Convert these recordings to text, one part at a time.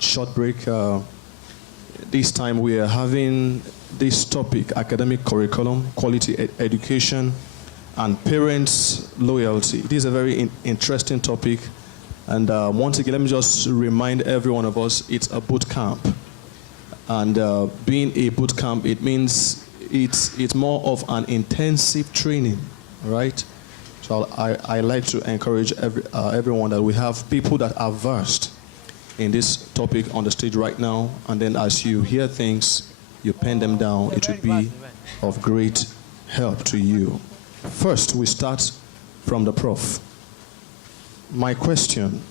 short break. This time we are having this topic, academic curriculum, quality education, and parents' loyalty. It is a very interesting topic. And once again, let me just remind every one of us, it's a boot camp. And being a boot camp, it means it's more of an intensive training, right? So I like to encourage everyone that we have people that are versed in this topic on the stage right now, and then as you hear things, you pen them down. It would be of great help to you. First, we start from the prof. My question,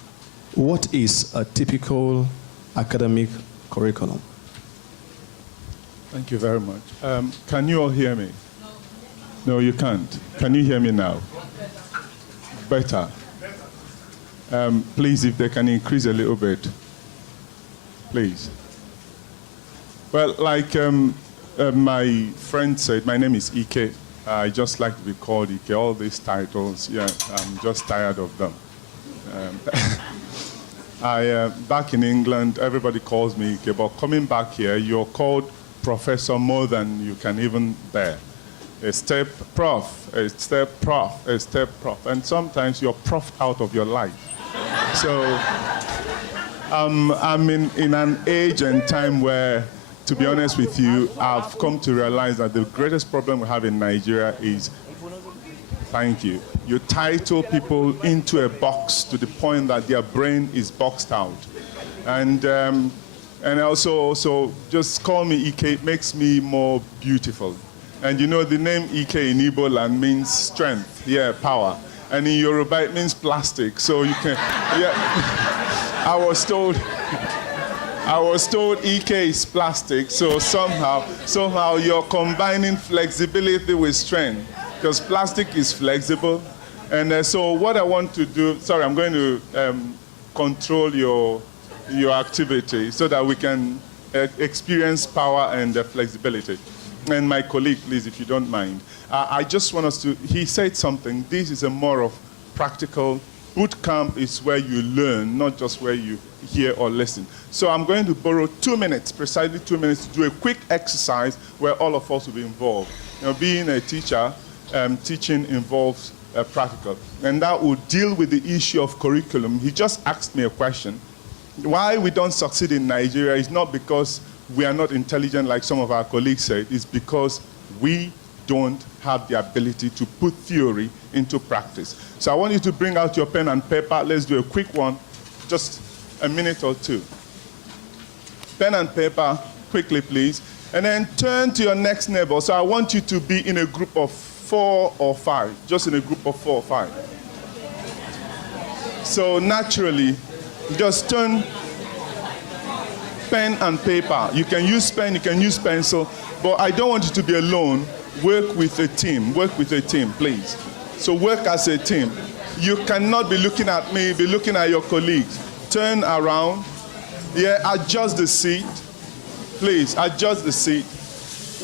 what is a typical academic curriculum? Thank you very much. Can you all hear me? No, you can't. Can you hear me now? Better. Please, if they can increase a little bit. Please. Well, like my friend said, my name is Ike. I just like to be called Ike. All these titles, yeah, I'm just tired of them. Back in England, everybody calls me Ike, but coming back here, you're called professor more than you can even bear. A step prof, a step prof, a step prof. And sometimes you're prof out of your life. So I'm in an age and time where, to be honest with you, I've come to realize that the greatest problem we have in Nigeria is, thank you, you title people into a box to the point that their brain is boxed out. And also just call me Ike, it makes me more beautiful. And you know, the name Ike in Igbo land means strength, yeah, power. And in Yoruba, it means plastic. So you can, yeah. I was told Ike is plastic. So somehow you're combining flexibility with strength, because plastic is flexible. And so what I want to do, sorry, I'm going to control your activity so that we can experience power and flexibility. And my colleague, please, if you don't mind. I just want us to, he said something, this is a more of practical, boot camp is where you learn, not just where you hear or listen. So I'm going to borrow 2 minutes, precisely 2 minutes, to do a quick exercise where all of us will be involved. You know, being a teacher, teaching involves practical. And that will deal with the issue of curriculum. He just asked me a question. Why we don't succeed in Nigeria is not because we are not intelligent like some of our colleagues said, it's because we don't have the ability to put theory into practice. So I want you to bring out your pen and paper. Let's do a quick one, just a minute or two. Pen and paper, quickly please. And then turn to your next neighbor. So I want you to be in a group of 4 or 5, just in a group of 4 or 5. So naturally, just turn pen and paper. You can use pen, you can use pencil, but I don't want you to be alone. Work with a team, please. So work as a team. You cannot be looking at me, be looking at your colleagues. Turn around, yeah, adjust the seat. Please, adjust the seat.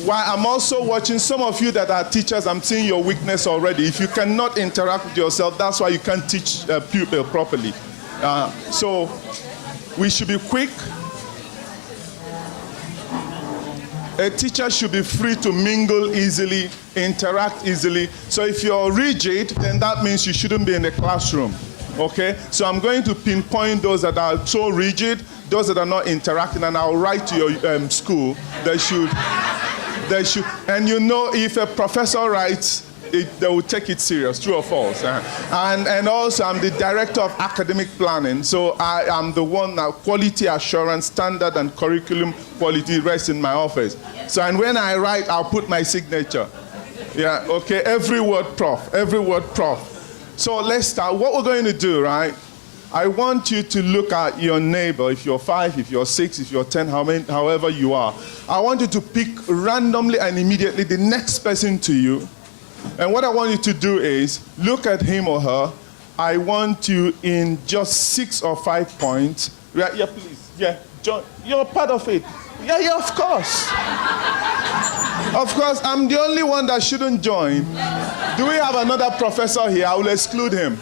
While I'm also watching some of you that are teachers, I'm seeing your weakness already. If you cannot interact with yourself, that's why you can't teach a pupil properly. So we should be quick. A teacher should be free to mingle easily, interact easily. So if you're rigid, then that means you shouldn't be in the classroom, okay? So I'm going to pinpoint those that are so rigid, those that are not interacting, and I'll write to your school. They should, and you know, if a professor writes, they will take it serious, true or false. And also, I'm the director of academic planning, so I am the one that quality assurance, standard and curriculum quality rests in my office. So, and when I write, I'll put my signature. Yeah, okay, every word prof, every word prof. So let's start. What we're going to do, right? I want you to look at your neighbor, if you're 5, if you're 6, if you're 10, however you are. I want you to pick randomly and immediately the next person to you. And what I want you to do is look at him or her. I want you in just 6 or 5 points. Yeah, please. Yeah, John, you're part of it. Yeah, of course. Of course, I'm the only one that shouldn't join. Do we have another professor here? I will exclude him.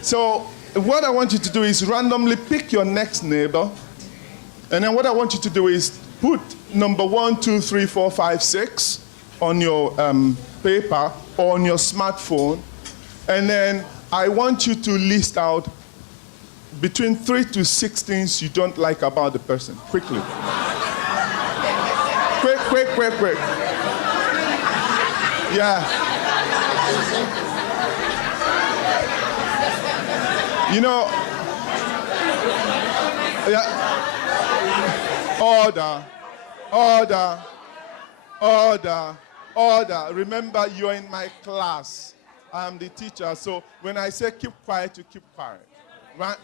So what I want you to do is randomly pick your next neighbor. And then what I want you to do is put number 1, 2, 3, 4, 5, 6 on your paper or on your smartphone. And then I want you to list out between 3 to 6 things you don't like about the person. Quickly. Quick. Yeah. You know, yeah. Order. Remember, you're in my class. I'm the teacher. So when I say keep quiet, you keep quiet. Right?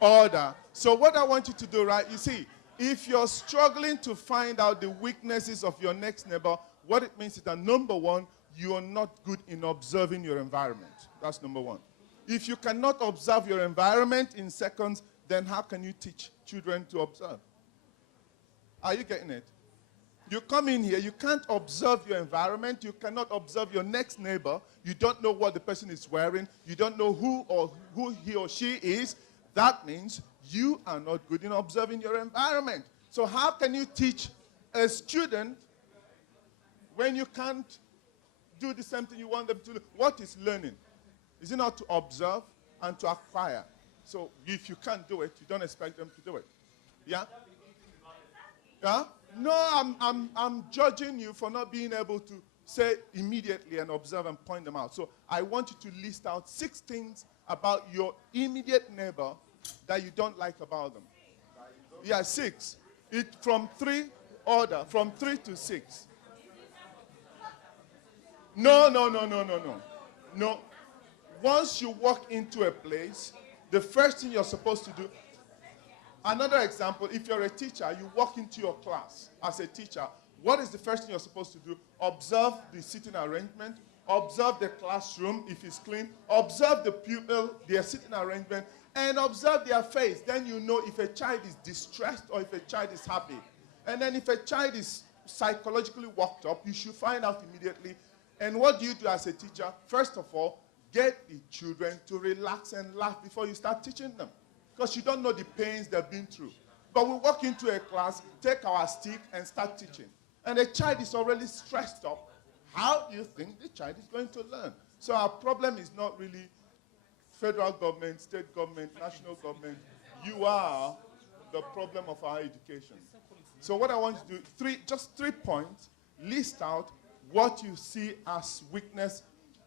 Order. So what I want you to do, right, you see, if you're struggling to find out the weaknesses of your next neighbor, what it means is that, number one, you are not good in observing your environment. That's number one. If you cannot observe your environment in seconds, then how can you teach children to observe? Are you getting it? You come in here, you can't observe your environment, you cannot observe your next neighbor, you don't know what the person is wearing, you don't know who he or she is. That means you are not good in observing your environment. So how can you teach a student when you can't do the same thing you want them to do? What is learning? Is it not to observe and to acquire? So if you can't do it, you don't expect them to do it. Yeah? Yeah? No, I'm judging you for not being able to say immediately and observe and point them out. So I want you to list out 6 things about your immediate neighbor that you don't like about them. Yeah, 6. From 3 to 6. No. Once you walk into a place, the first thing you're supposed to do. Another example, if you're a teacher, you walk into your class as a teacher, what is the first thing you're supposed to do? Observe the seating arrangement, observe the classroom if it's clean, observe the pupil, their seating arrangement, and observe their face. Then you know if a child is distressed or if a child is happy. And then if a child is psychologically worked up, you should find out immediately. And what do you do as a teacher? First of all, get the children to relax and laugh before you start teaching them. Because you don't know the pains they've been through. But we walk into a class, take our stick, and start teaching. And the child is already stressed up. How do you think the child is going to learn? So our problem is not really federal government, state government, national government. You are the problem of our education. So what I want you to do, just 3 points. List out what you see as weakness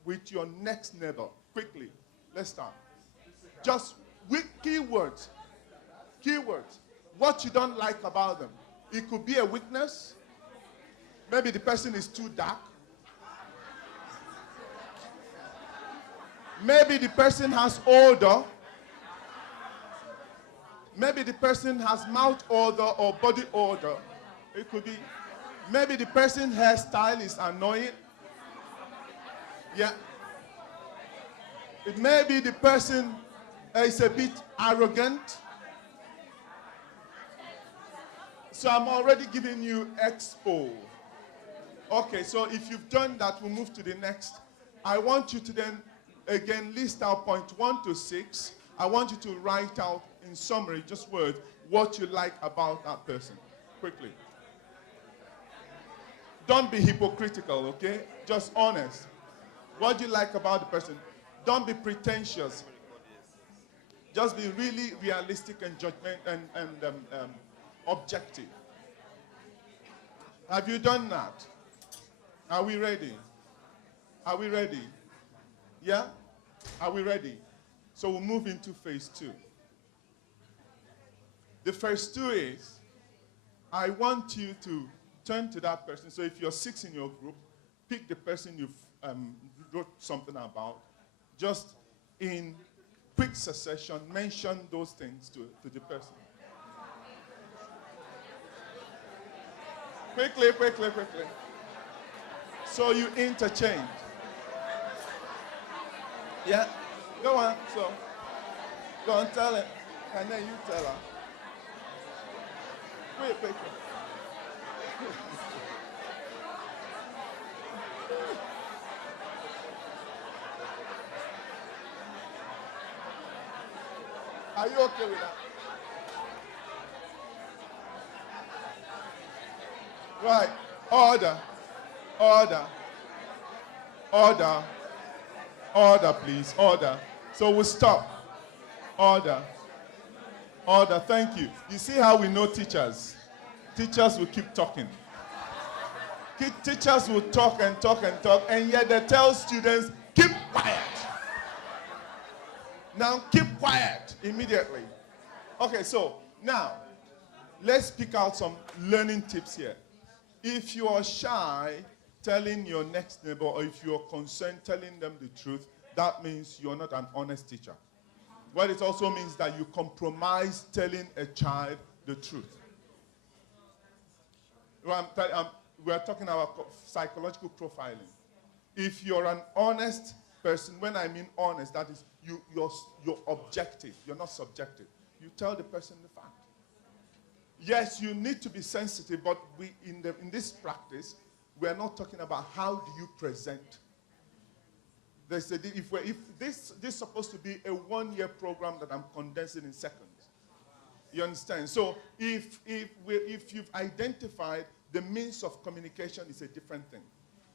with your next neighbor. Quickly, let's start. Just keywords. What you don't like about them. It could be a weakness. Maybe the person is too dark. Maybe the person has odor. Maybe the person has mouth odor or body odor. It could be. Maybe the person's hairstyle is annoying. Yeah. It may be the person is a bit arrogant. So I'm already giving you expo. Okay, so if you've done that, we'll move to the next. I want you to then, again, list out point 1 to 6. I want you to write out, in summary, just words, what you like about that person. Quickly. Don't be hypocritical, okay? Just honest. What do you like about the person? Don't be pretentious. Just be really realistic and objective. Have you done that? Are we ready? Are we ready? Yeah? Are we ready? So we'll move into phase 2. The phase 2 is, I want you to turn to that person. So if you're 6 in your group, pick the person you've wrote something about. Just in quick succession, mention those things to the person. Quickly. So you interchange. Yeah? Go on. So, go on, tell it. And then you tell her. Quick. Are you okay with that? Right. Order. Order. Order. Order, please. Order. So we'll stop. Order. Order. Thank you. You see how we know teachers? Teachers will keep talking. Teachers will talk and talk and talk, and yet they tell students, keep quiet. Now keep quiet immediately. Okay, so now let's pick out some learning tips here. If you are shy telling your next neighbor, or if you're concerned telling them the truth, that means you're not an honest teacher. Well, it also means that you compromise telling a child the truth. We're talking about psychological profiling. If you're an honest person, when I mean honest, that is you're objective, you're not subjective. You tell the person the fact. Yes, you need to be sensitive, but in this practice, we're not talking about how do you present. If this is supposed to be a one-year program that I'm condensing in seconds. You understand? So if you've identified the means of communication is a different thing.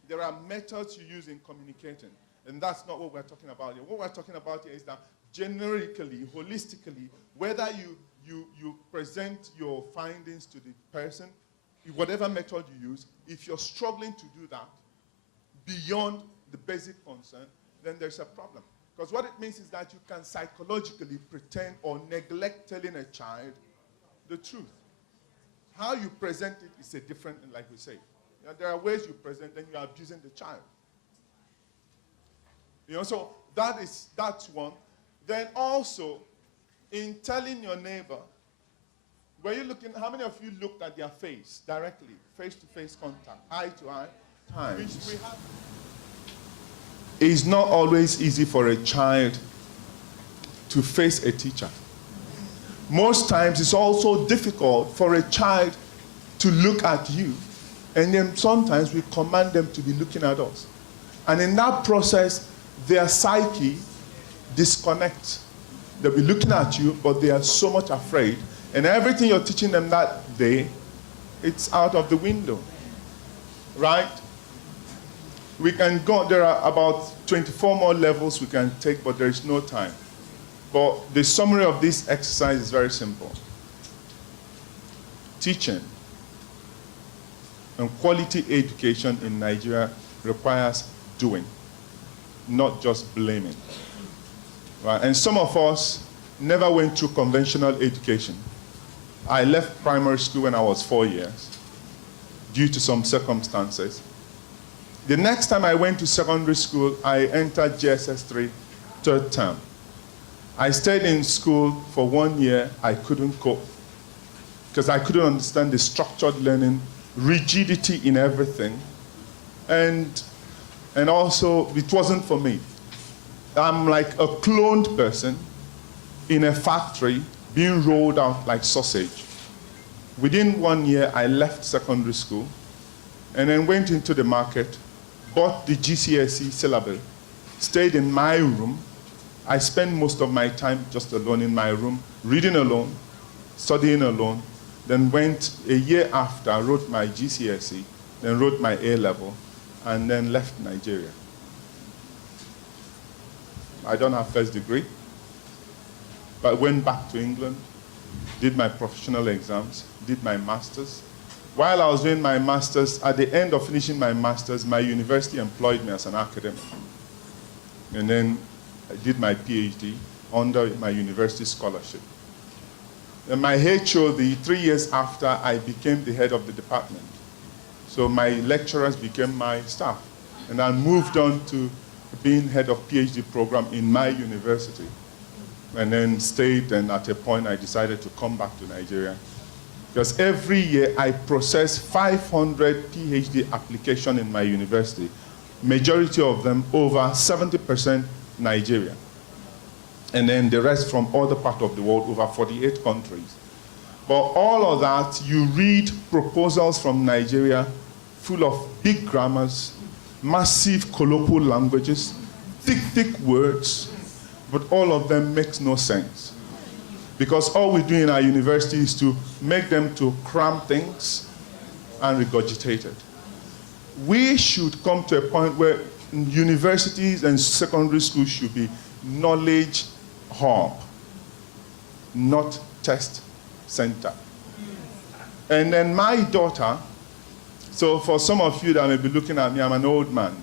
There are methods you use in communicating, and that's not what we're talking about here. What we're talking about here is that generically, holistically, whether you present your findings to the person, whatever method you use, if you're struggling to do that beyond the basic concern, then there's a problem. Because what it means is that you can psychologically pretend or neglect telling a child the truth. How you present it is a different thing, like we say. You know, there are ways you present, then you are abusing the child. You know, so that's one. Then also, in telling your neighbor, were you looking, how many of you looked at their face directly, face-to-face contact, eye-to-eye? Times. It's not always easy for a child to face a teacher. Most times it's also difficult for a child to look at you, and then sometimes we command them to be looking at us. And in that process, their psyche disconnects. They'll be looking at you, but they are so much afraid, and everything you're teaching them that day, it's out of the window, right? We can go, there are about 24 more levels we can take, but there is no time. But the summary of this exercise is very simple. Teaching and quality education in Nigeria requires doing, not just blaming. Right? And some of us never went through conventional education. I left primary school when I was 4 years due to some circumstances. The next time I went to secondary school, I entered JSS 3, third term. I stayed in school for 1 year. I couldn't cope because I couldn't understand the structured learning, rigidity in everything, and also it wasn't for me. I'm like a cloned person in a factory being rolled out like sausage. Within 1 year, I left secondary school and then went into the market, bought the GCSE syllabus, stayed in my room. I spent most of my time just alone in my room, reading alone, studying alone, then went a year after, wrote my GCSE, then wrote my A-level, and then left Nigeria. I don't have first degree, but went back to England, did my professional exams, did my master's. While I was doing my master's, at the end of finishing my master's, my university employed me as an academic. And then I did my PhD under my university scholarship. And my HOD, 3 years after, I became the head of the department. So my lecturers became my staff. And I moved on to being head of PhD program in my university. And then stayed, and at a point I decided to come back to Nigeria. Because every year I process 500 PhD applications in my university. Majority of them, over 70%, Nigeria. And then the rest from other parts of the world, over 48 countries. But all of that, you read proposals from Nigeria full of big grammars, massive colloquial languages, thick words, but all of them makes no sense. Because all we do in our university is to make them to cram things and regurgitate it. We should come to a point where universities and secondary schools should be knowledge hub, not test center. And then my daughter, so for some of you that may be looking at me, I'm an old man.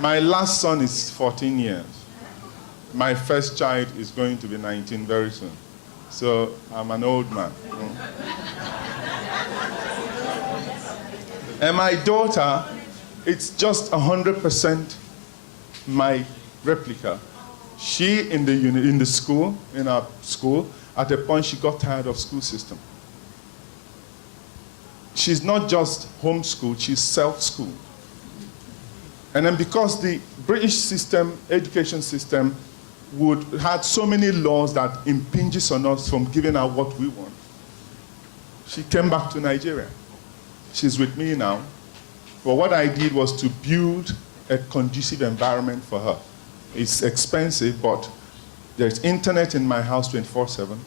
My last son is 14 years. My first child is going to be 19 very soon. So I'm an old man. And my daughter, it's just 100% my replica. She, in our school, at a point she got tired of school system. She's not just homeschooled, she's self-schooled. And then because the British system, education system, had so many laws that impinges on us from giving her what we want, she came back to Nigeria. She's with me now. But what I did was to build a conducive environment for her. It's expensive, but there's internet in my house 24/7.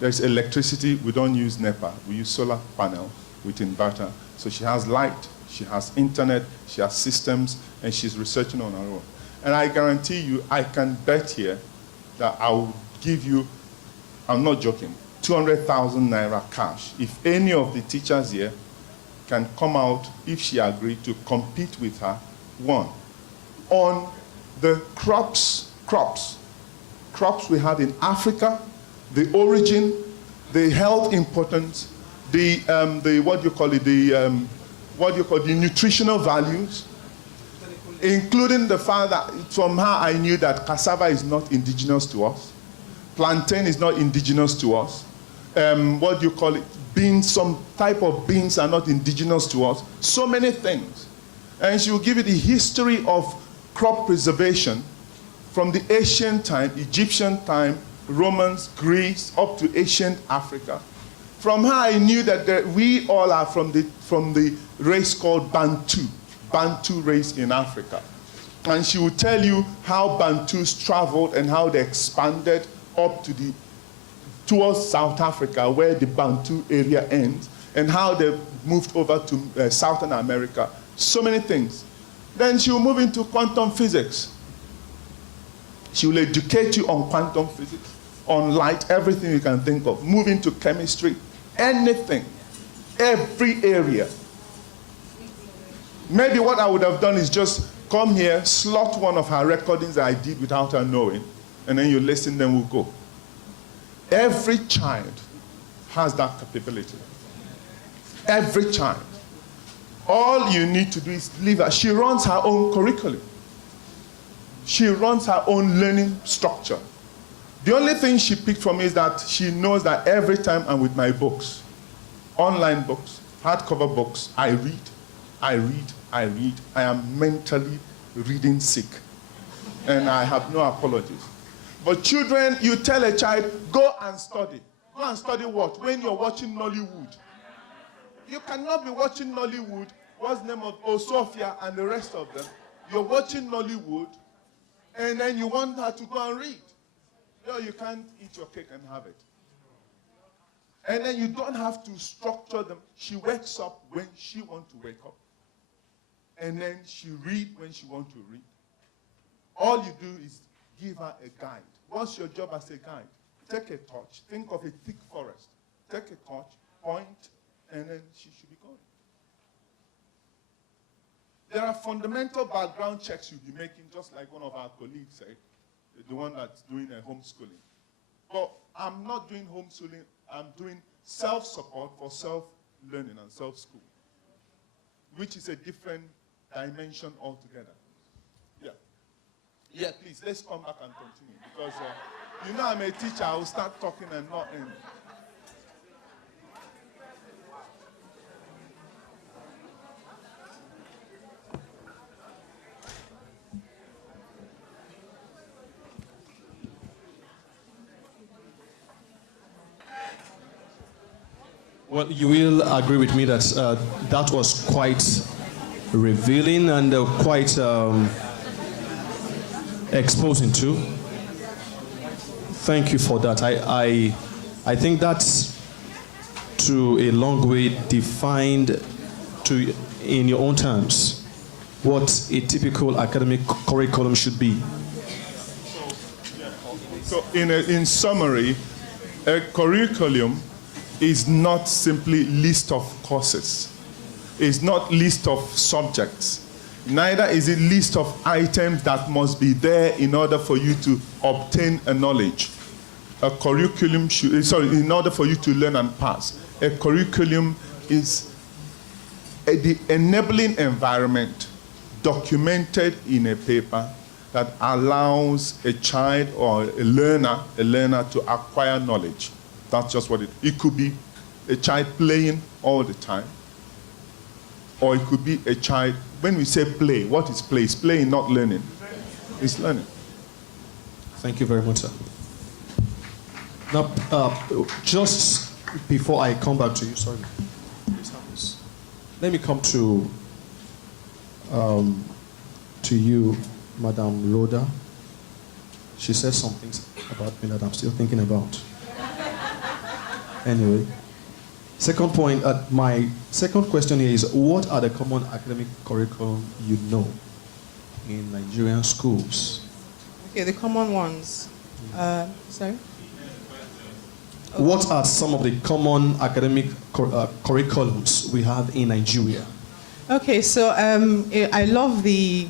There's electricity. We don't use NEPA. We use solar panel with inverter. So she has light, she has internet, she has systems, and she's researching on her own. And I guarantee you, I can bet here that I will give you, I'm not joking, 200,000 naira cash. If any of the teachers here can come out, if she agreed to compete with her, one, on the crops we have in Africa, the origin, the health importance, the nutritional values, including the fact that from her I knew that cassava is not indigenous to us, plantain is not indigenous to us, beans, some type of beans are not indigenous to us, so many things. And she will give you the history of crop preservation from the ancient time, Egyptian time, Romans, Greece, up to ancient Africa. From her, I knew that we all are from the race called Bantu race in Africa. And she will tell you how Bantus traveled and how they expanded up towards South Africa, where the Bantu area ends, and how they moved over to Southern America. So many things. Then she will move into quantum physics. She will educate you on quantum physics, on light, everything you can think of. Move into chemistry, anything, every area. Maybe what I would have done is just come here, slot one of her recordings that I did without her knowing, and then you listen, then we'll go. Every child has that capability. Every child. All you need to do is leave her. She runs her own curriculum. She runs her own learning structure. The only thing she picked from me is that she knows that every time I'm with my books, online books, hardcover books, I read. I am mentally reading sick. And I have no apologies. But children, you tell a child, go and study. Go and study what? When you're watching Nollywood. You cannot be watching Nollywood. What's the name of Osofia and the rest of them? You're watching Nollywood, and then you want her to go and read. No, you can't eat your cake and have it. And then you don't have to structure them. She wakes up when she wants to wake up. And then she reads when she wants to read. All you do is give her a guide. What's your job as a guide? Take a torch. Think of a thick forest. Take a torch, point, and then she should be going. There are fundamental background checks you'll be making, just like one of our colleagues said, the one that's doing a homeschooling. But I'm not doing homeschooling. I'm doing self-support for self-learning and self-school, which is a different dimension altogether. Yeah. Yeah, please, let's come back and continue. Because, you know, I'm a teacher. I will start talking and not end. Well, you will agree with me that that was quite revealing and quite exposing too. Thank you for that. I think that's to a long way defined in your own terms what a typical academic curriculum should be. So in summary, a curriculum is not simply list of courses. It's not list of subjects. Neither is it list of items that must be there in order for you to obtain a knowledge. A curriculum in order for you to learn and pass. A curriculum is the enabling environment documented in a paper that allows a child or a learner to acquire knowledge. That's just what it could be a child playing all the time, or it could be a child, when we say play, what is play? It's playing, not learning. It's learning. Thank you very much, sir. Now, just before I come back to you, sorry, let me come to you, Madam Rhoda. She said some things about me that I'm still thinking about. Anyway, second point, my second question here is, what are the common academic curriculum you know in Nigerian schools? Okay, the common ones. Sorry? What are some of the common academic curriculums we have in Nigeria? Okay, so I love the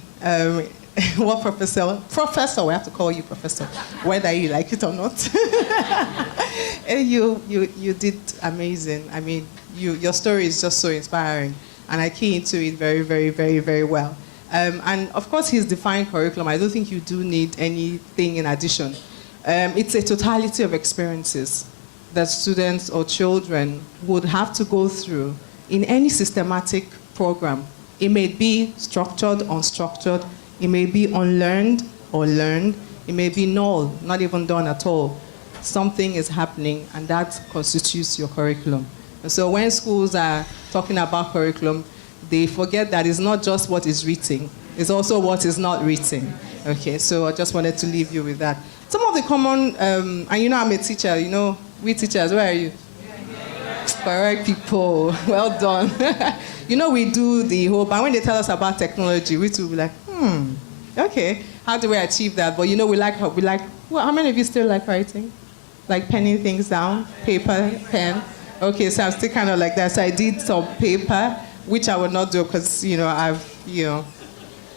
what professor, we have to call you professor, whether you like it or not. you did amazing. I mean, your story is just so inspiring, and I key into it very, very, very, very well. And of course, his defined curriculum, I don't think you do need anything in addition. It's a totality of experiences that students or children would have to go through in any systematic program. It may be structured, unstructured. It may be unlearned or learned. It may be null, not even done at all. Something is happening, and that constitutes your curriculum. And so when schools are talking about curriculum, they forget that it's not just what is written, it's also what is not written. Okay, so I just wanted to leave you with that. Some of the common, and you know I'm a teacher, you know, we teachers, where are you? Correct people, well done. You know, we do the whole, but when they tell us about technology, we too be like, okay, how do we achieve that? But you know, we like, well, how many of you still like writing? Like penning things down, paper, pen? Okay, so I'm still kind of like that. So I did some paper, which I will not do because, you know, I've,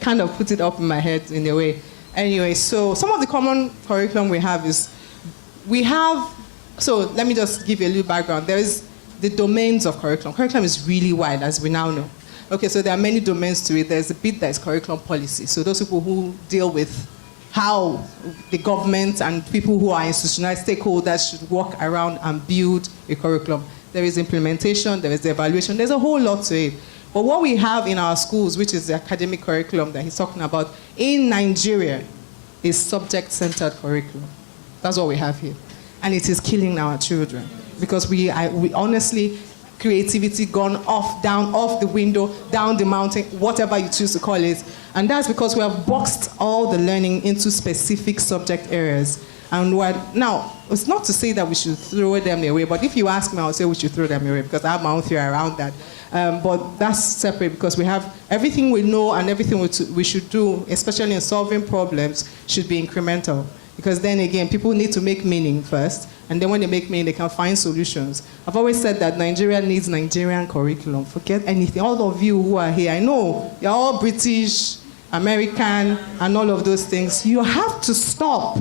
kind of put it up in my head in a way. Anyway, so some of the common curriculum we have is, so let me just give you a little background. There is the domains of curriculum. Curriculum is really wide, as we now know. Okay, so there are many domains to it. There's a bit that is curriculum policy. So those people who deal with how the government and people who are institutionalized stakeholders should work around and build a curriculum. There is implementation, there is the evaluation, there's a whole lot to it. But what we have in our schools, which is the academic curriculum that he's talking about, in Nigeria, is subject-centered curriculum. That's what we have here. And it is killing our children. Because we honestly, creativity gone off, down, off the window, down the mountain, whatever you choose to call it. And that's because we have boxed all the learning into specific subject areas. And now, it's not to say that we should throw them away, but if you ask me, I'll say we should throw them away because I have my own theory around that. But that's separate because we have everything we know and everything we should do, especially in solving problems, should be incremental. Because then again, people need to make meaning first, and then when they make meaning, they can find solutions. I've always said that Nigeria needs Nigerian curriculum. Forget anything. All of you who are here, I know you're all British, American, and all of those things. You have to stop.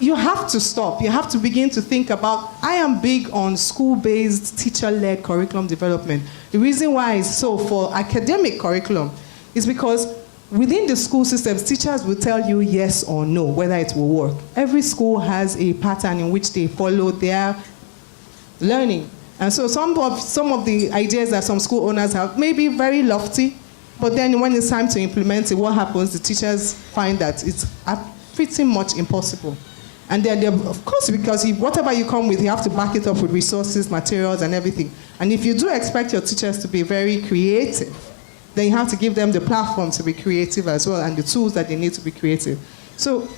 You have to stop. You have to begin to think about, I am big on school-based, teacher-led curriculum development. The reason why is so for academic curriculum is because within the school systems, teachers will tell you yes or no, whether it will work. Every school has a pattern in which they follow their learning. And so some of the ideas that some school owners have may be very lofty, but then when it's time to implement it, what happens? The teachers find that it's pretty much impossible. And then, of course, because whatever you come with, you have to back it up with resources, materials, and everything. And if you do expect your teachers to be very creative, then you have to give them the platform to be creative as well and the tools that they need to be creative. So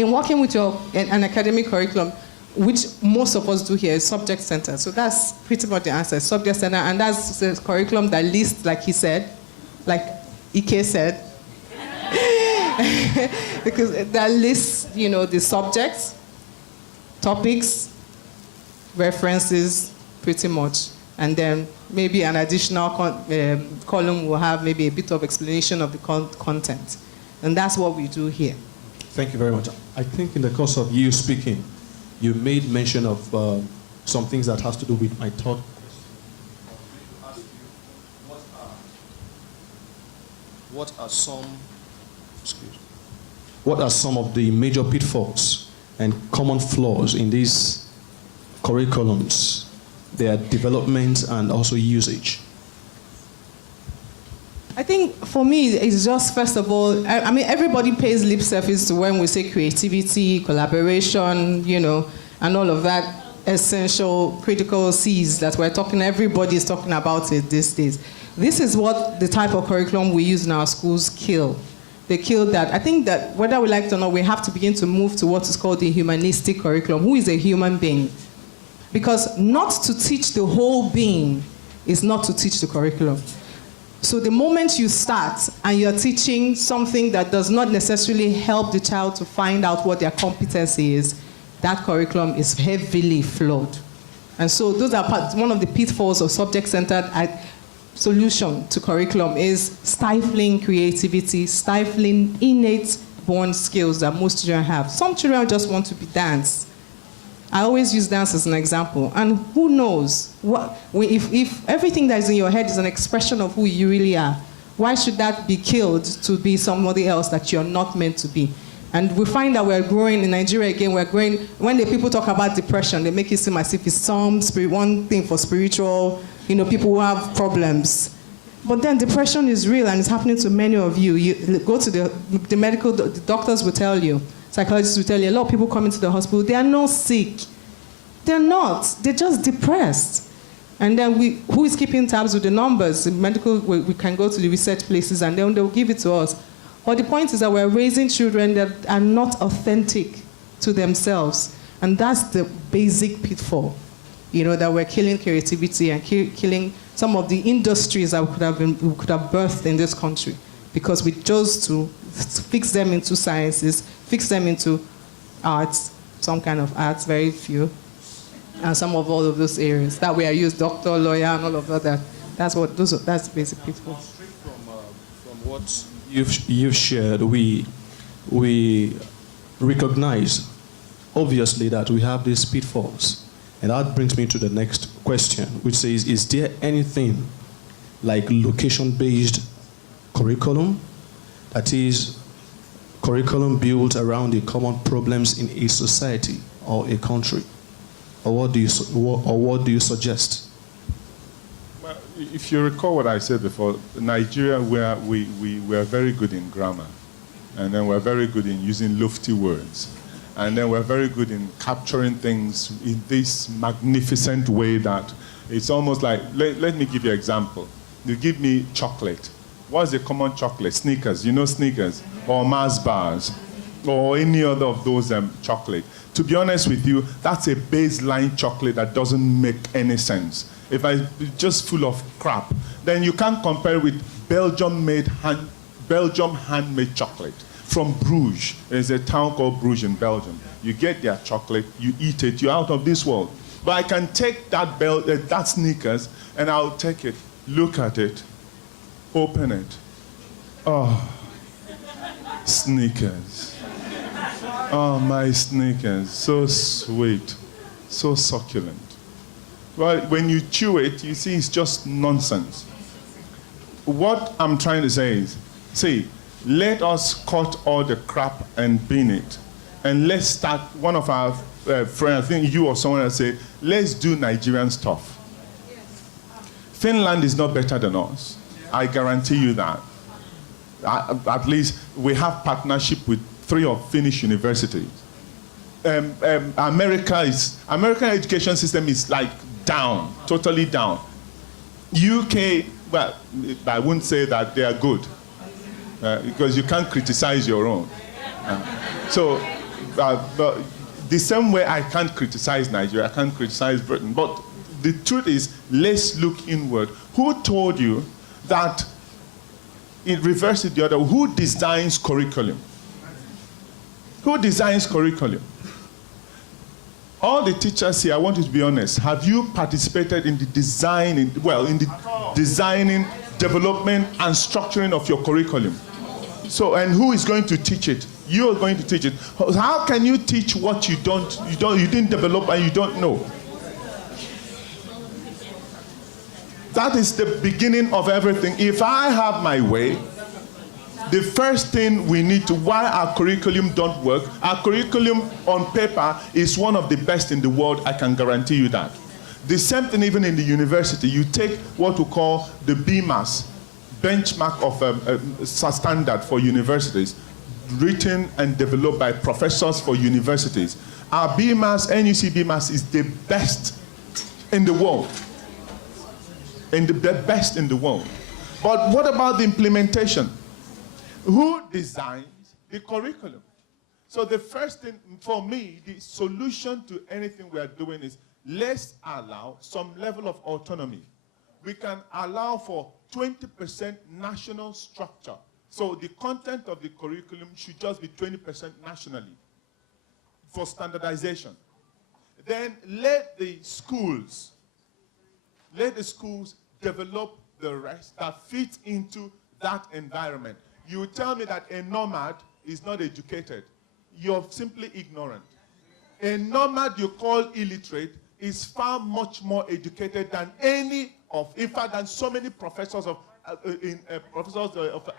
in working with an academic curriculum, which most of us do here, is subject-centered. So that's pretty much the answer, subject-centered. And that's the curriculum that lists, like he said, like Ike said, because that lists, the subjects, topics, references, pretty much. And then maybe an additional column will have maybe a bit of explanation of the content. And that's what we do here. Thank you very much. I think in the course of you speaking, you made mention of some things that has to do with my thought. What are some of the major pitfalls and common flaws in these curriculums, their development and also usage? I think for me, it's just, first of all, I mean, everybody pays lip service to when we say creativity, collaboration, and all of that essential, critical C's that we're talking, everybody is talking about it these days. This is what the type of curriculum we use in our schools kill. They kill that. I think that whether we like it or not, we have to begin to move to what is called the humanistic curriculum. Who is a human being? Because not to teach the whole being is not to teach the curriculum. So the moment you start and you're teaching something that does not necessarily help the child to find out what their competency is, that curriculum is heavily flawed. And so those are one of the pitfalls of subject-centered solution to curriculum is stifling creativity, stifling innate born skills that most children have. Some children just want to be dance. I always use dance as an example. And who knows, if everything that is in your head is an expression of who you really are, why should that be killed to be somebody else that you're not meant to be? And we find that we're growing in Nigeria again, we're growing, when the people talk about depression, they make it seem as if it's one thing for spiritual, people who have problems. But then depression is real and it's happening to many of you. You go to the medical, the doctors will tell you, psychologists will tell you, a lot of people come into the hospital, they are not sick. They're not, they're just depressed. And then who is keeping tabs with the numbers? In medical, we can go to the research places and then they'll give it to us. But the point is that we're raising children that are not authentic to themselves. And that's the basic pitfall, that we're killing creativity and killing some of the industries that we could have birthed in this country because we chose to fix them into sciences, fix them into arts, some kind of arts, very few, and some of all of those areas. That way I use doctor, lawyer, and all of that. That's basic pitfalls. From what you've shared, we recognize, obviously, that we have these pitfalls. And that brings me to the next question, which says, is there anything like location-based curriculum, that is, curriculum built around the common problems in a society or a country? Or what do you suggest? Well, if you recall what I said before, Nigeria, we are very good in grammar. And then we're very good in using lofty words. And then we're very good in capturing things in this magnificent way that it's almost like, let me give you an example. You give me chocolate. What's the common chocolate? Snickers. You know Snickers? Or Mars bars. Or any other of those chocolate. To be honest with you, that's a baseline chocolate that doesn't make any sense. If it's just full of crap, then you can't compare with Belgium handmade chocolate. From Bruges. There's a town called Bruges in Belgium. You get their chocolate, you eat it, you're out of this world. But I can take that Snickers and I'll take it, look at it, open it. Oh, Snickers. Oh, my Snickers. So sweet, so succulent. Well, when you chew it, you see it's just nonsense. What I'm trying to say is, see, let us cut all the crap and bin it. And let's start, one of our friends, I think you or someone else said, let's do Nigerian stuff. Yes. Finland is not better than us. I guarantee you that. At least we have partnership with 3 of Finnish universities. American education system is like down, totally down. UK, well, I wouldn't say that they are good. Because you can't criticize your own. the same way I can't criticize Nigeria, I can't criticize Britain, but the truth is, let's look inward. Who told you that, in reverse it the other, who designs curriculum? Who designs curriculum? All the teachers here, I want you to be honest, have you participated in the designing, development, and structuring of your curriculum? So, and who is going to teach it? You are going to teach it. How can you teach what you didn't develop and you don't know? That is the beginning of everything. If I have my way, the first thing we need to, why our curriculum don't work, our curriculum on paper is one of the best in the world, I can guarantee you that. The same thing even in the university. You take what we call the BMAS, benchmark of standard for universities, written and developed by professors for universities. Our BMAS, NUC BMAS, is the best in the world. And the best in the world. But what about the implementation? Who designs the curriculum? So the first thing, for me, the solution to anything we are doing is let's allow some level of autonomy. We can allow for 20% national structure. So the content of the curriculum should just be 20% nationally for standardization. Then let the schools develop the rest that fits into that environment. You tell me that a nomad is not educated. You're simply ignorant. A nomad you call illiterate is far much more educated than any of, in fact, than so many professors of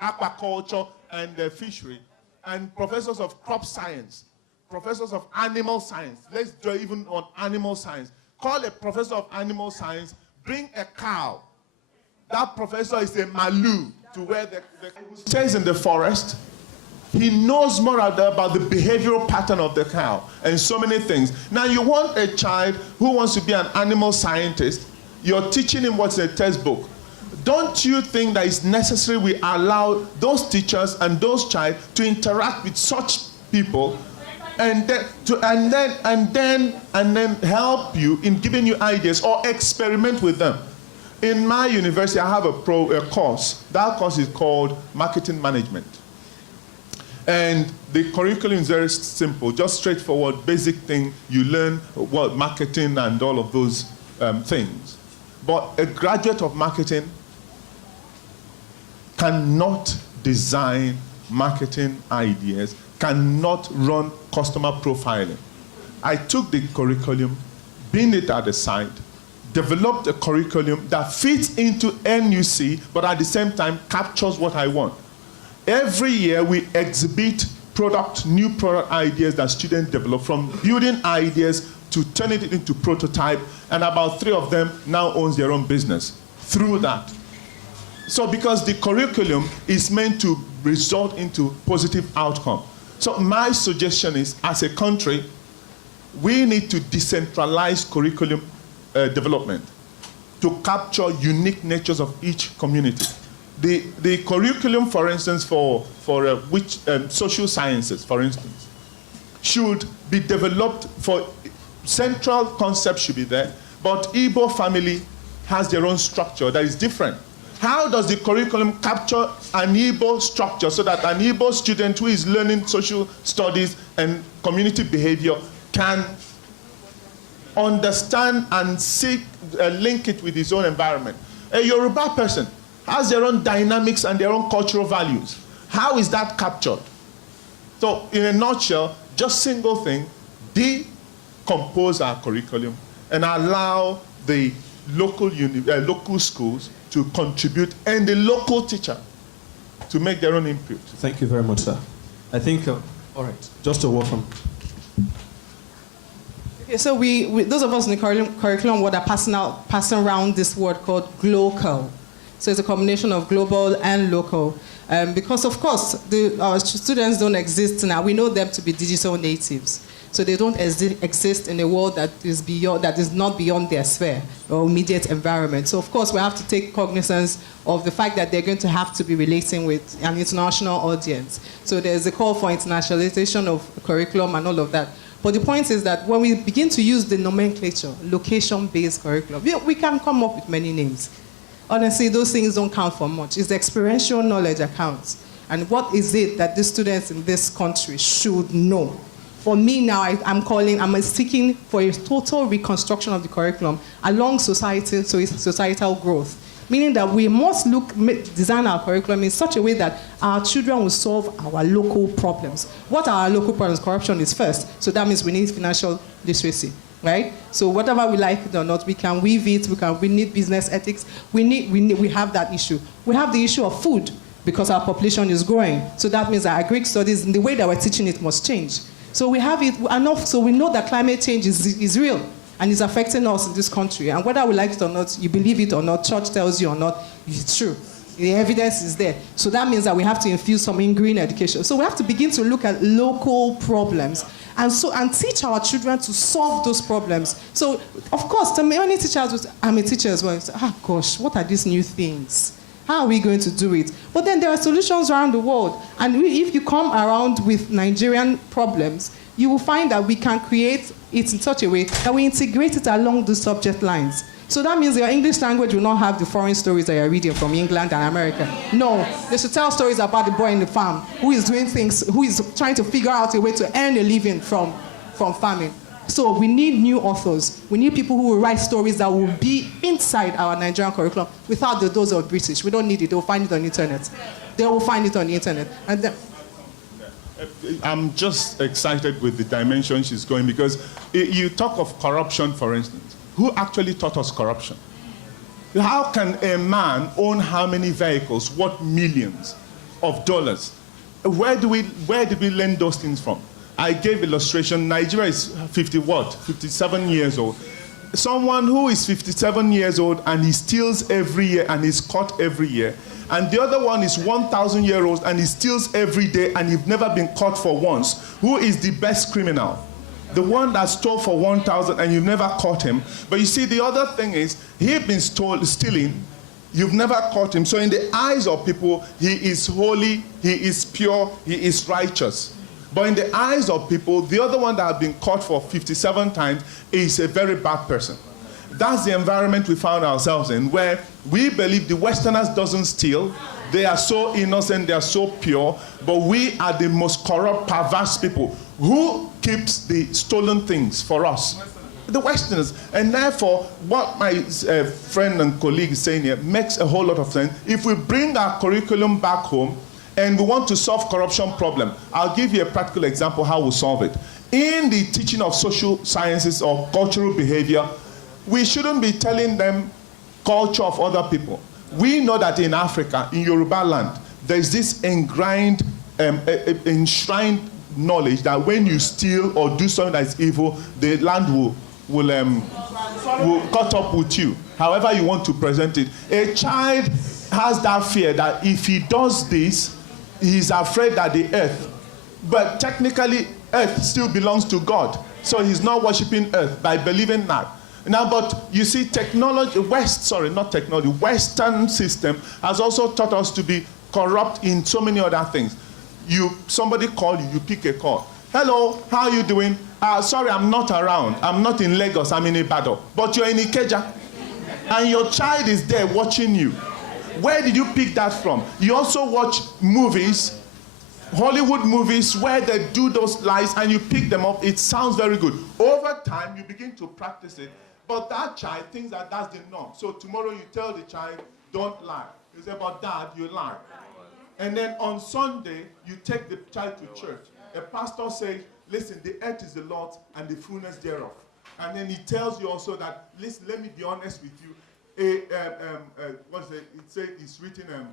aquaculture and fishery, and professors of crop science, professors of animal science. Let's do even on animal science. Call a professor of animal science, bring a cow. That professor is a Malu to where the stays in the forest. He knows more about the behavioral pattern of the cow and so many things. Now you want a child who wants to be an animal scientist, you're teaching him what's in a textbook. Don't you think that it's necessary we allow those teachers and those child to interact with such people and then help you in giving you ideas or experiment with them? In my university, I have a course. That course is called Marketing Management. And the curriculum is very simple, just straightforward, basic thing. You learn what marketing and all of those things. But a graduate of marketing cannot design marketing ideas, cannot run customer profiling. I took the curriculum, binned it at the side, developed a curriculum that fits into NUC, but at the same time captures what I want. Every year we exhibit new product ideas that students develop, from building ideas to turning it into prototype, and about 3 of them now owns their own business through that. So because the curriculum is meant to result into positive outcome. So my suggestion is, as a country, we need to decentralize curriculum development to capture unique natures of each community. The curriculum, for instance, for social sciences, for instance, should be developed for central concepts should be there, but Igbo family has their own structure that is different. How does the curriculum capture an Igbo structure so that an Igbo student who is learning social studies and community behavior can understand and link it with his own environment? A Yoruba person has their own dynamics and their own cultural values. How is that captured? So in a nutshell, just single thing, decompose our curriculum and allow the local schools to contribute and the local teacher to make their own input. Thank you very much, sir. I think, all right, just a word from... Okay, so we those of us in the curriculum world are passing around this word called glocal. So it's a combination of global and local. Because of course, our students don't exist now. We know them to be digital natives. So they don't exist in a world that is not beyond their sphere or immediate environment. So of course we have to take cognizance of the fact that they're going to have to be relating with an international audience. So there's a call for internationalization of curriculum and all of that. But the point is that when we begin to use the nomenclature, location-based curriculum, we can come up with many names. Honestly, those things don't count for much. It's the experiential knowledge that counts. And what is it that the students in this country should know? For me now, I'm seeking for a total reconstruction of the curriculum along societal growth. Meaning that we must design our curriculum in such a way that our children will solve our local problems. What are our local problems? Corruption is first. So that means we need financial literacy, right? So whatever we like it or not, we can weave it, we need business ethics. We have that issue. We have the issue of food because our population is growing. So that means that our Greek studies, in the way that we're teaching it, must change. So we have it enough, so we know that climate change is real and is affecting us in this country. And whether we like it or not, you believe it or not, church tells you or not, it's true. The evidence is there. So that means that we have to infuse some in green education. So we have to begin to look at local problems and teach our children to solve those problems. So, of course, to many teachers, I'm a teacher as well, say, gosh, what are these new things? How are we going to do it? But then there are solutions around the world. And if you come around with Nigerian problems, you will find that we can create it in such a way that we integrate it along the subject lines. So that means your English language will not have the foreign stories that you're reading from England and America. No, they should tell stories about the boy in the farm who is doing things, who is trying to figure out a way to earn a living from farming. So we need new authors. We need people who will write stories that will be inside our Nigerian curriculum without the dose of British. We don't need it. They'll find it on the internet. They will find it on the internet. And then, I'm just excited with the dimension she's going because you talk of corruption, for instance. Who actually taught us corruption? How can a man own how many vehicles, what millions of dollars? Where did we learn those things from? I gave illustration. Nigeria is 57 years old. Someone who is 57 years old and he steals every year and is caught every year. And the other one is 1,000 years old and he steals every day and he's never been caught for once. Who is the best criminal? The one that stole for 1,000 and you've never caught him. But you see, the other thing is, he's been stealing, you've never caught him. So in the eyes of people, he is holy, he is pure, he is righteous. But in the eyes of people, the other one that has been caught for 57 times is a very bad person. That's the environment we found ourselves in, where we believe the Westerners doesn't steal. They are so innocent, they are so pure, but we are the most corrupt, perverse people. Who keeps the stolen things for us? The Westerners. And therefore, what my friend and colleague is saying here makes a whole lot of sense. If we bring our curriculum back home and we want to solve corruption problem, I'll give you a practical example how we solve it. In the teaching of social sciences or cultural behavior, we shouldn't be telling them culture of other people. We know that in Africa, in Yoruba land, there's this enshrined knowledge that when you steal or do something that is evil, the land will cut up with you, however you want to present it. A child has that fear that if he does this, he's afraid that the earth, but technically earth still belongs to God. So he's not worshiping earth by believing that. Now, but you see, Western system has also taught us to be corrupt in so many other things. Somebody call you, you pick a call. Hello, how are you doing? Sorry, I'm not around. I'm not in Lagos, I'm in Ibadan. But you're in Ikeja. And your child is there watching you. Where did you pick that from? You also watch movies, Hollywood movies, where they do those lies and you pick them up. It sounds very good. Over time, you begin to practice it. But that child thinks that that's the norm. So tomorrow you tell the child, don't lie. You say, but dad, you lie. And then on Sunday, you take the child to church. A pastor says, listen, the earth is the Lord's and the fullness thereof. And then he tells you also that, listen, let me be honest with you. It's written,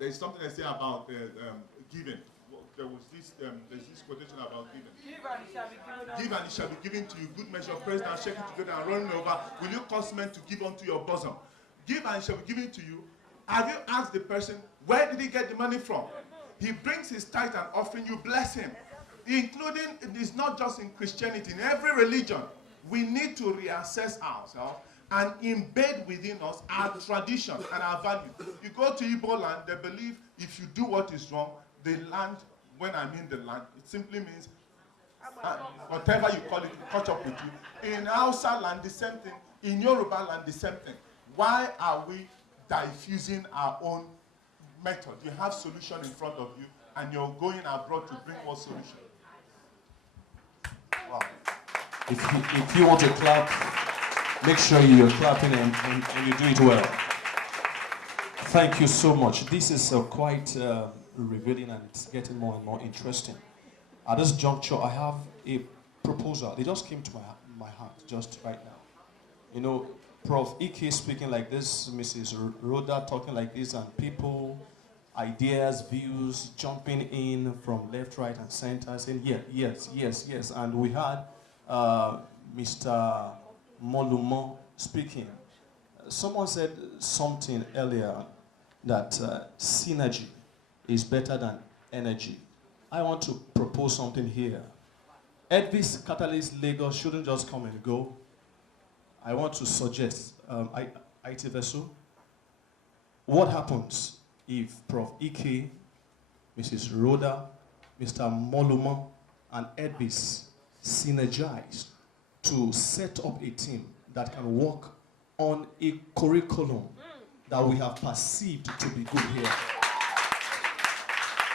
there's something I say about giving. There's this quotation about giving. Give and it shall be given to you. Good measure, pressed down, shaken together and running over. Will you cause men to give unto your bosom? Give and it shall be given to you. Have you asked the person, where did he get the money from? He brings his tithe and offering, you bless him. including, it's not just in Christianity, in every religion, we need to reassess ourselves and embed within us our tradition and our value. You go to Igbo land, they believe if you do what is wrong, the land, when I mean the land, it simply means whatever you call it, will catch up with you. In Hausa land, the same thing. In Yoruba land, the same thing. Why are we diffusing our own method? You have solution in front of you, and you're going abroad to bring more solution. Wow. If you want to clap, make sure you're clapping and you do it well. Thank you so much. This is quite revealing, and it's getting more and more interesting. At this juncture, I have a proposal. It just came to my heart just right now. You know, Prof. Ike speaking like this, Mrs. Rhoda talking like this, and people, ideas, views jumping in from left, right, and center, saying yeah, yes, yes, yes. And we had Mr. Molumo speaking. Someone said something earlier that synergy is better than energy. I want to propose something here. Edves Catalyst Lagos shouldn't just come and go. I want to suggest, Edves, what happens if Prof. Ike, Mrs. Rhoda, Mr. Molumo, and Edves synergize to set up a team that can work on a curriculum that we have perceived to be good here?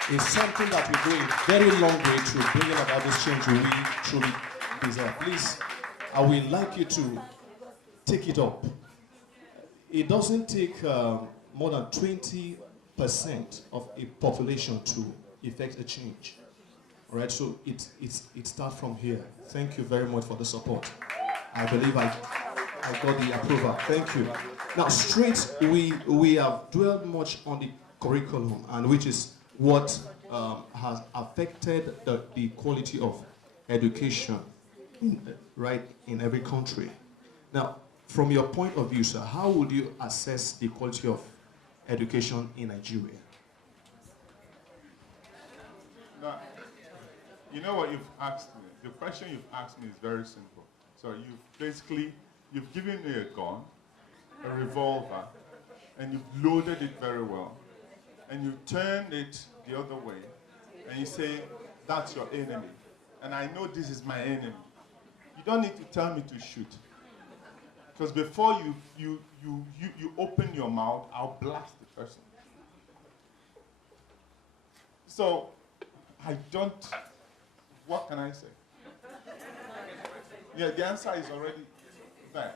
It's something that will go a very long way to bringing about this change we truly deserve. Please, I would like you to take it up. It doesn't take more than 20% of a population to effect a change. All right, so it starts from here. Thank you very much for the support. I believe I got the approval. Thank you. Now, straight, we have dwelled much on the curriculum, and which is what has affected the quality of education in every country. Now, from your point of view, sir, how would you assess the quality of education in Nigeria? Now, you know what you've asked me? The question you've asked me is very simple. So you've given me a gun, a revolver, and you've loaded it very well. And you turn it the other way, and you say, that's your enemy. And I know this is my enemy. You don't need to tell me to shoot. Because before you open your mouth, I'll blast the person. So, what can I say? Yeah, the answer is already there.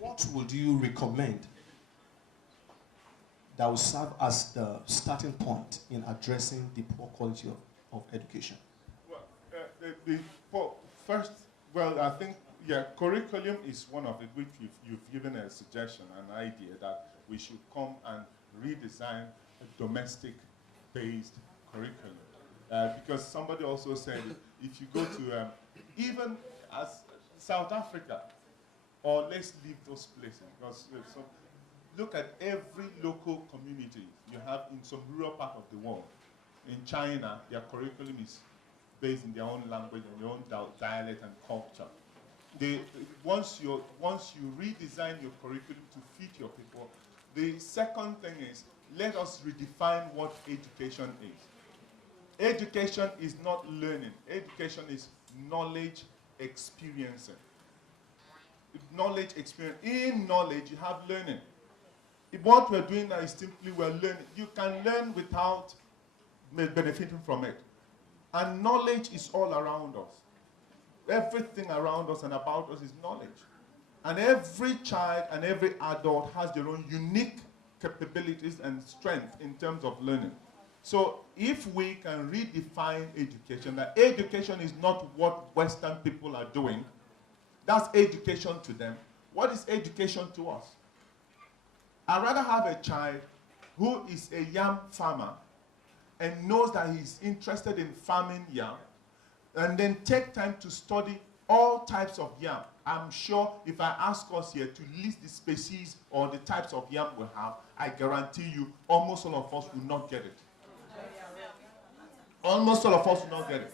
What would you recommend that will serve as the starting point in addressing the poor quality of education? Well, I think, curriculum is one of it, which you've given a suggestion, an idea that we should come and redesign a domestic-based curriculum. Because somebody also said, if you go to, even as South Africa, or let's leave those places, because look at every local community you have in some rural part of the world. In China, their curriculum is based in their own language and their own dialect and culture. Once you redesign your curriculum to fit your people, the second thing is, let us redefine what education is. Education is not learning. Education is knowledge experiencing. Knowledge experience. In knowledge, you have learning. What we're doing now is simply we're learning. You can learn without benefiting from it. And knowledge is all around us. Everything around us and about us is knowledge. And every child and every adult has their own unique capabilities and strength in terms of learning. So if we can redefine education, that education is not what Western people are doing, that's education to them. What is education to us? I'd rather have a child who is a yam farmer and knows that he's interested in farming yam, and then take time to study all types of yam. I'm sure if I ask us here to list the species or the types of yam we have, I guarantee you almost all of us will not get it. Almost all of us will not get it.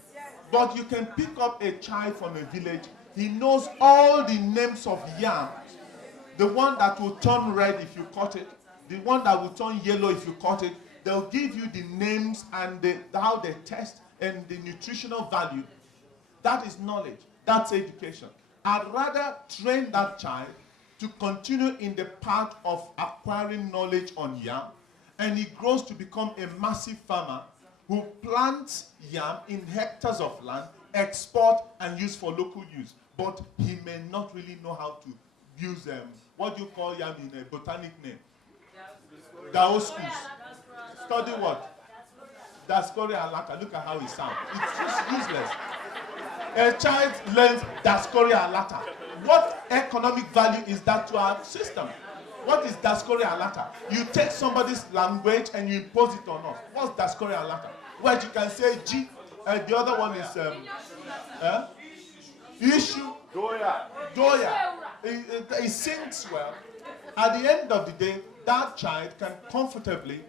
But you can pick up a child from a village. He knows all the names of yams. The one that will turn red if you cut it. The one that will turn yellow if you cut it. They'll give you the names and how they test and the nutritional value. That is knowledge. That's education. I'd rather train that child to continue in the path of acquiring knowledge on yam, and he grows to become a massive farmer who plants yam in hectares of land, export and use for local use. But he may not really know how to use what do you call yam in a botanic name? Daoscus. Study what? Daskori alaka. Look at how it sounds. It's just useless. A child learns Daskori alaka. What economic value is that to our system? What is Daskori alaka? You take somebody's language and you impose it on us. What's Daskori alaka? Well, you can say G. The other one is issue. Doya. It sings well. At the end of the day, that child can comfortably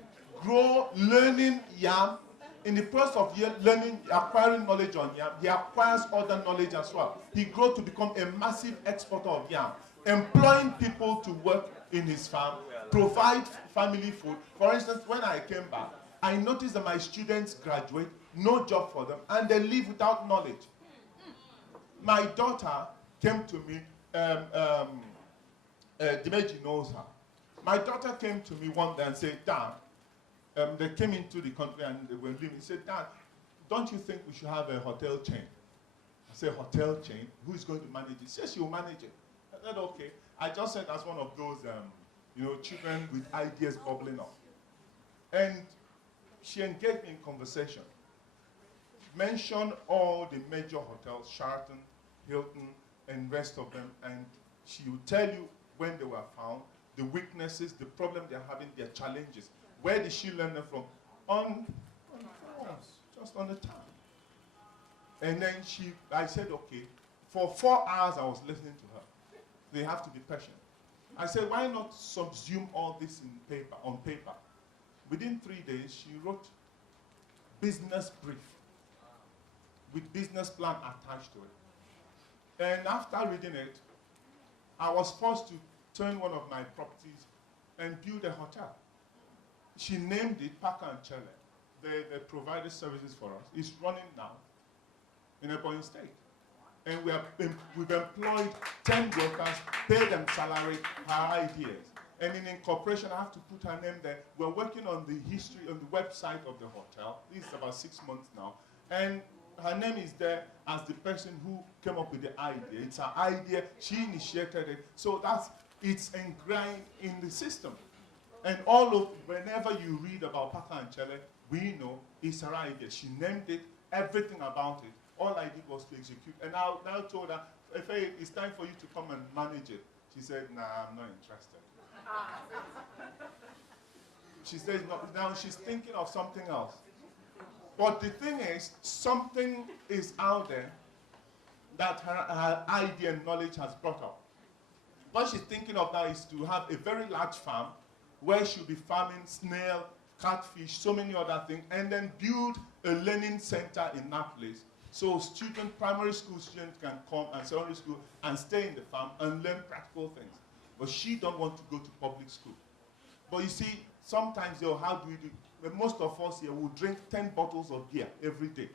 grow learning yam. In the process of learning, acquiring knowledge on yam, he acquires other knowledge as well. He grows to become a massive exporter of yam, employing people to work in his farm, provide family food. For instance, when I came back, I noticed that my students graduate, no job for them, and they live without knowledge. My daughter came to me, Dimeji knows her. My daughter came to me one day and said, Dad, they came into the country and they were living. He said, Dad, don't you think we should have a hotel chain? I said, hotel chain? Who is going to manage it? She said, she will manage it. I said, okay. I just said that's one of those, children with ideas bubbling up. And she engaged me in conversation. Mentioned all the major hotels, Sheraton, Hilton, and rest of them, and she will tell you when they were found, the weaknesses, the problem they're having, their challenges. Where did she learn them from? On phones, just on the time. And then I said, okay, for 4 hours I was listening to her. They have to be patient. I said, why not subsume all this on paper? Within 3 days, she wrote business brief with business plan attached to it. And after reading it, I was forced to turn one of my properties and build a hotel. She named it Paka and Chele. They provided services for us. It's running now in Ebonyi State. And we've employed 10 workers, paid them salary, her ideas. And in incorporation, I have to put her name there. We're working on the history, on the website of the hotel. This is about 6 months now. And her name is there as the person who came up with the idea. It's her idea. She initiated it. So it's ingrained in the system. And whenever you read about Paka and Chele, we know it's her idea. She named it, everything about it. All I did was to execute. And I now told her, Efe, it's time for you to come and manage it. She said, nah, I'm not interested. She says, no, now she's thinking of something else. But the thing is, something is out there that her idea and knowledge has brought up. What she's thinking of now is to have a very large farm where she'll be farming snail, catfish, so many other things, and then build a learning center in that place. So primary school students can come and secondary school and stay in the farm and learn practical things. But she don't want to go to public school. But you see, sometimes, how do we do? Most of us here will drink 10 bottles of beer every day.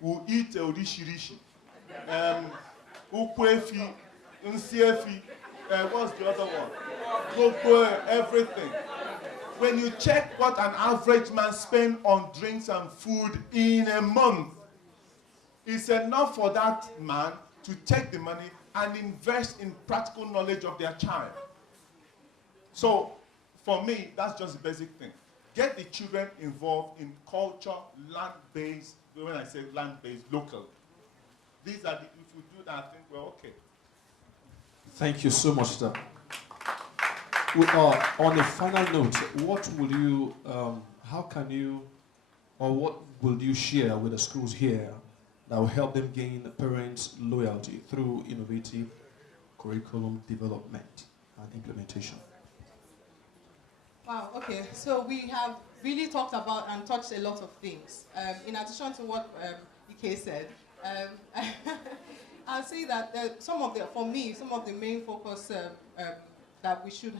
We'll eat rishi, ukwefi, nsiefi, what's the other one? Gogo, everything. When you check what an average man spends on drinks and food in a month, it's enough for that man to take the money and invest in practical knowledge of their child. So, for me, that's just the basic thing. Get the children involved in culture, land-based, when I say land-based, local. If you do that, I think we're okay. Thank you so much, sir. On a final note, what will you, what will you share with the schools here that will help them gain parents' loyalty through innovative curriculum development and implementation? Wow, okay. So we have really talked about and touched a lot of things. In addition to what Ike said, I'll say that for me, some of the main focus that we should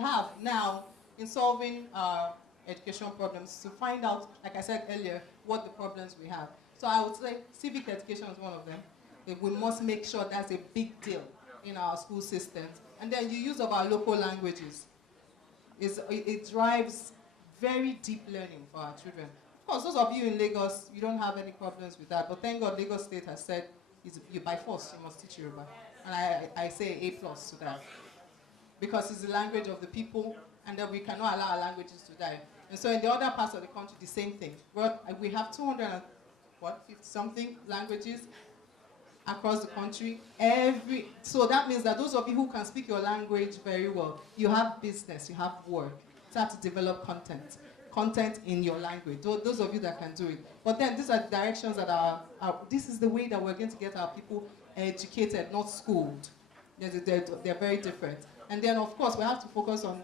have now in solving our education problems to find out, like I said earlier, what the problems we have. So I would say civic education is one of them. We must make sure that's a big deal in our school systems. And then the use of our local languages. It drives very deep learning for our children. Of course, those of you in Lagos, you don't have any problems with that, but thank God Lagos State has said, you by force, you must teach Yoruba. And I say A+ to that. Because it's the language of the people, and that we cannot allow our languages to die. And so in the other parts of the country, the same thing. We have 250-something languages across the country. So that means that those of you who can speak your language very well, you have business, you have work. You start to develop content in your language. Those of you that can do it. But then these are the directions that this is the way that we're going to get our people educated, not schooled. They're very different. And then of course we have to focus on,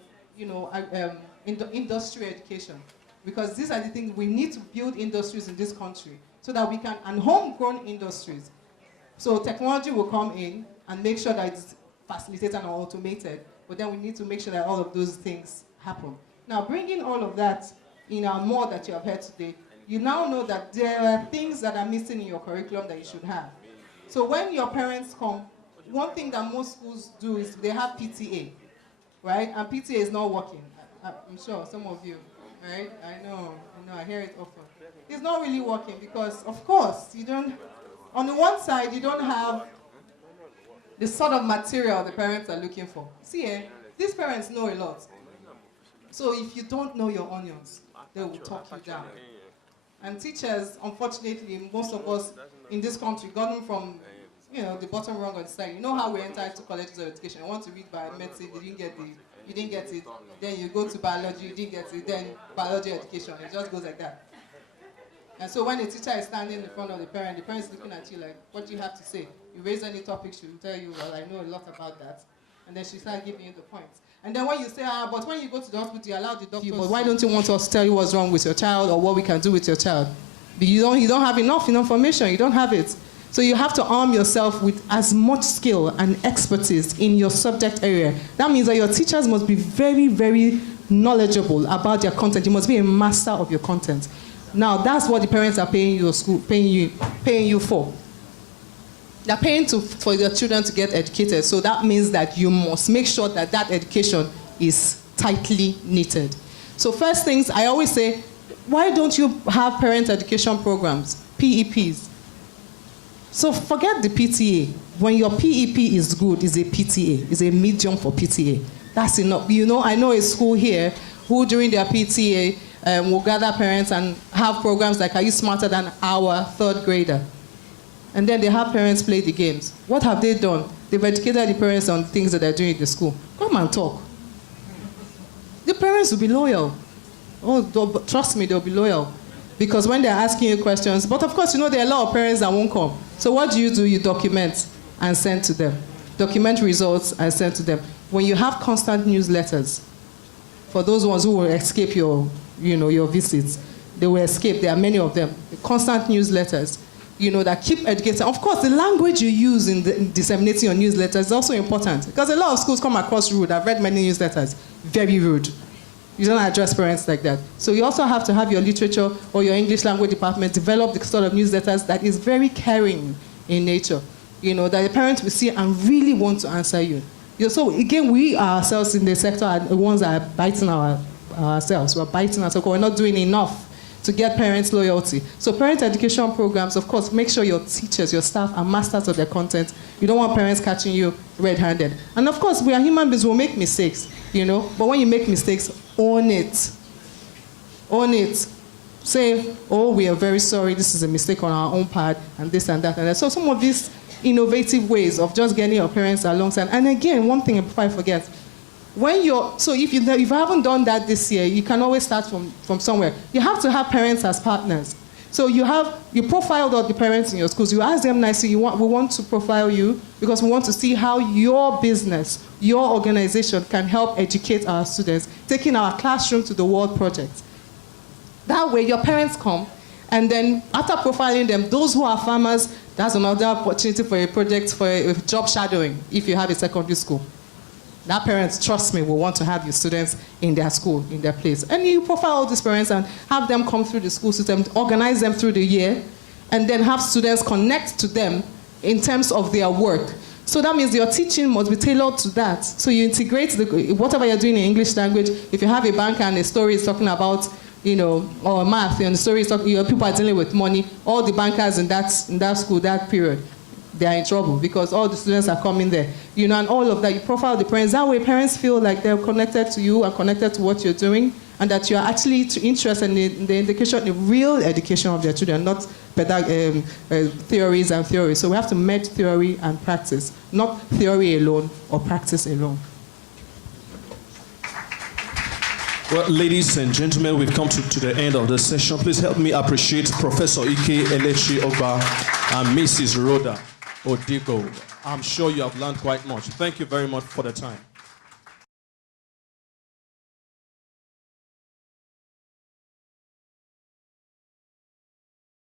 industry education. Because these are the things, we need to build industries in this country so that we can, and homegrown industries. So technology will come in and make sure that it's facilitated and automated, but then we need to make sure that all of those things happen. Now, bringing all of that in our more that you have heard today, you now know that there are things that are missing in your curriculum that you should have. So when your parents come, one thing that most schools do is they have PTA, right? And PTA is not working. I'm sure some of you, right? I know, I hear it often. It's not really working because, of course, on the one side, you don't have the sort of material the parents are looking for. See, these parents know a lot. So if you don't know your onions, they will talk you down. And teachers, unfortunately, most of us in this country got them from, the bottom rung of the side. You know how we enter into colleges of education. I want to read medicine, you didn't get it. Then you go to biology, you didn't get it. Then biology education, it just goes like that. And so when a teacher is standing in front of the parent is looking at you like, what do you have to say? You raise any topic, she will tell you, well, I know a lot about that. And then she starts giving you the points. And then when you say, but when you go to the hospital, you allow the doctor, but why don't you want us to tell you what's wrong with your child or what we can do with your child? But you don't have enough information, you don't have it. So you have to arm yourself with as much skill and expertise in your subject area. That means that your teachers must be very, very knowledgeable about their content. You must be a master of your content. Now, that's what the parents are paying you for. They're paying for their children to get educated. So that means that you must make sure that that education is tightly knitted. So first things, I always say, why don't you have parent education programs, PEPs? So forget the PTA. When your PEP is good, it's a PTA. It's a medium for PTA. That's enough. I know a school here who during their PTA will gather parents and have programs like, are you smarter than our third grader? And then they have parents play the games. What have they done? They've educated the parents on things that they're doing in the school. Come and talk. The parents will be loyal. Oh, trust me, they'll be loyal. Because when they're asking you questions, but of course, there are a lot of parents that won't come. So what do? You document and send to them. Document results and send to them. When you have constant newsletters, for those ones who will escape your visits, they will escape. There are many of them. Constant newsletters, that keep educating. Of course, the language you use in disseminating your newsletters is also important. Because a lot of schools come across rude. I've read many newsletters. Very rude. You don't address parents like that. So you also have to have your literature or your English language department develop the sort of newsletters that is very caring in nature. That the parents will see and really want to answer you. So again, we ourselves in the sector are the ones that are biting ourselves. We're biting ourselves because we're not doing enough to get parents' loyalty. So parent education programs, of course, make sure your teachers, your staff are masters of their content. You don't want parents catching you red-handed. And of course, we are human beings, we'll make mistakes, But when you make mistakes, own it. Own it. Say, oh, we are very sorry, this is a mistake on our own part, and this and that and that. So some of these innovative ways of just getting your parents alongside. And again, one thing before I forget, if you haven't done that this year, you can always start from somewhere. You have to have parents as partners. So you profiled all the parents in your schools. You ask them nicely, we want to profile you because we want to see how your business, your organization can help educate our students, taking our classroom to the world project. That way your parents come, and then after profiling them, those who are farmers, that's another opportunity for a project for a job shadowing if you have a secondary school. That parents, trust me, will want to have your students in their school, in their place. And you profile all these parents and have them come through the school system, organize them through the year, and then have students connect to them in terms of their work. So that means your teaching must be tailored to that. So you integrate whatever you're doing in English language. If you have a banker and a story is talking about, or math, and the story is talking, people are dealing with money, all the bankers in that school, that period, they are in trouble because all the students are coming there. And all of that, you profile the parents. That way parents feel like they're connected to you and connected to what you're doing, and that you're actually interested in the real education of their children, not theories and theories. So we have to merge theory and practice, not theory alone or practice alone. Well, ladies and gentlemen, we've come to the end of the session. Please help me appreciate Professor Ike Elechi Ogba and Mrs. Rhoda Odigo. I'm sure you have learned quite much. Thank you very much for the time.